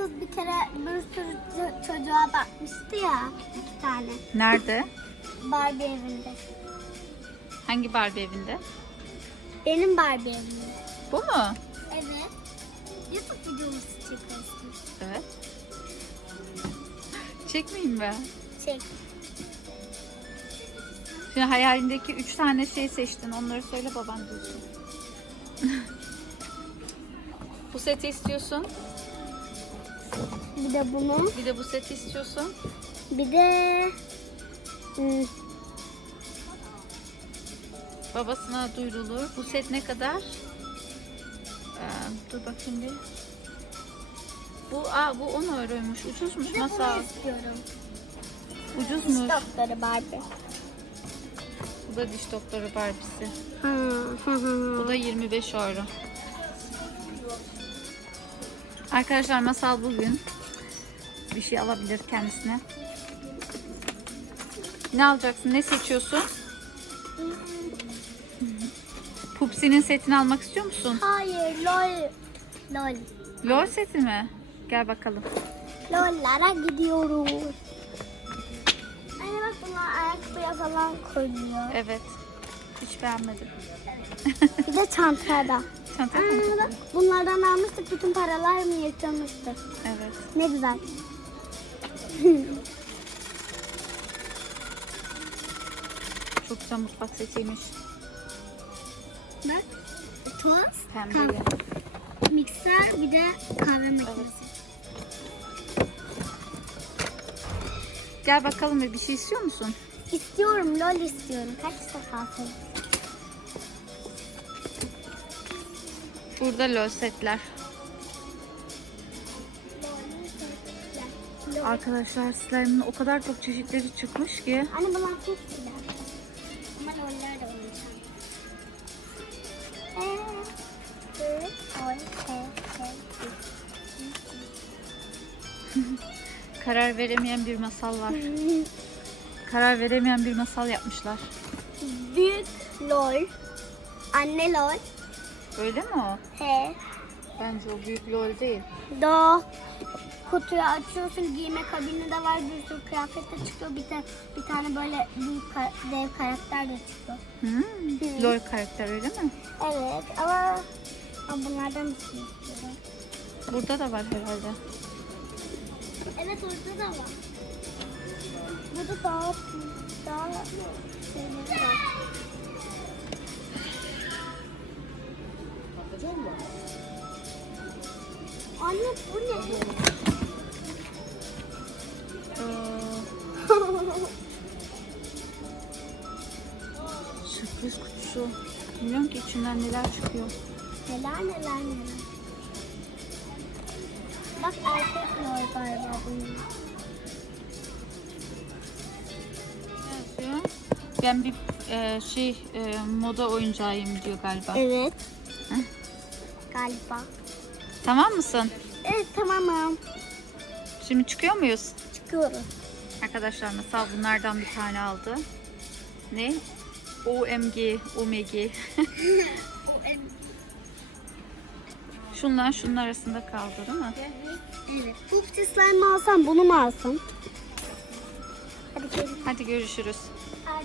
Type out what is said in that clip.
kız bir kere bir sürü ço- çocuğa bakmıştı ya. iki tane. Nerede? Barbie evinde. Hangi Barbie evinde? Benim Barbie evimde. Bu mu? Evet. YouTube videosu çekiyorsun. Evet. Çekmeyeyim mi? Çek. Şimdi hayalindeki üç tane şey seçtin. Onları söyle baban duysun. bu seti istiyorsun. Bir de bunu. Bir de bu seti istiyorsun. Bir de hmm, Babasına duyurulur. Bu set ne kadar? Ee, dur bakayım bir. Bu, aa, bu 10 euroymuş. Ucuzmuş de masal. istiyorum. Ucuzmuş. Doktoru Barbie. Bu da diş doktoru Barbie'si. Bu da 25 euro. Arkadaşlar Masal bugün bir şey alabilir kendisine. Ne alacaksın? Ne seçiyorsun? Pupsi'nin setini almak istiyor musun? Hayır, lol. Lol. Lol seti mi? Gel bakalım. Lollara gidiyoruz. Anne bak bunlar ayakkabıya falan koyuyor. Evet. Hiç beğenmedim. Bir de çantada. Çantaya Aa, bak, bunlardan almıştık. Bütün paralar mı yırtılmıştı. Evet. Ne güzel. Çok güzel mutfak setiymiş. Bak. Tost, Pembeli. kahve, mikser bir de kahve makinesi. Gel bakalım bir bir şey istiyor musun? İstiyorum, lol istiyorum. Kaç defa söyledim? Burada lol setler. Lol. Arkadaşlar slime'ın o kadar çok çeşitleri çıkmış ki. Anne bunlar çok güzel. Ama oynayacağım. Ee, Karar veremeyen bir masal var. Karar veremeyen bir masal yapmışlar. Büyük lol. Anne lol. Öyle mi o? He. Bence o büyük lol değil. Do. Kutuyu açıyorsun giyme kabini de var bir sürü kıyafet de çıkıyor bir, tane bir tane böyle büyük ka- dev karakter de çıkıyor. Hmm. Hı. Lol karakter öyle mi? Evet ama, ama bunlardan bir şey istiyorum. Burada da var herhalde. Evet orada da var. Burada daha daha şeyleri var. Anne bu ne? Sürpriz kutusu. Bilmiyorum ki içinden neler çıkıyor. neler neler neler. Bak erkek lol galiba bunun. Ben bir e, şey e, moda oyuncağıyım diyor galiba. Evet. Hı? Galiba. Tamam mısın? Evet tamamım. Şimdi çıkıyor muyuz? Çıkıyoruz. Arkadaşlar mesela bunlardan bir tane aldı. Ne? OMG, OMG. Şunlar şunun arasında kaldı değil mi? Evet. Bu slime alsam bunu mu alsam? Hadi gelin. Hadi görüşürüz. Hadi.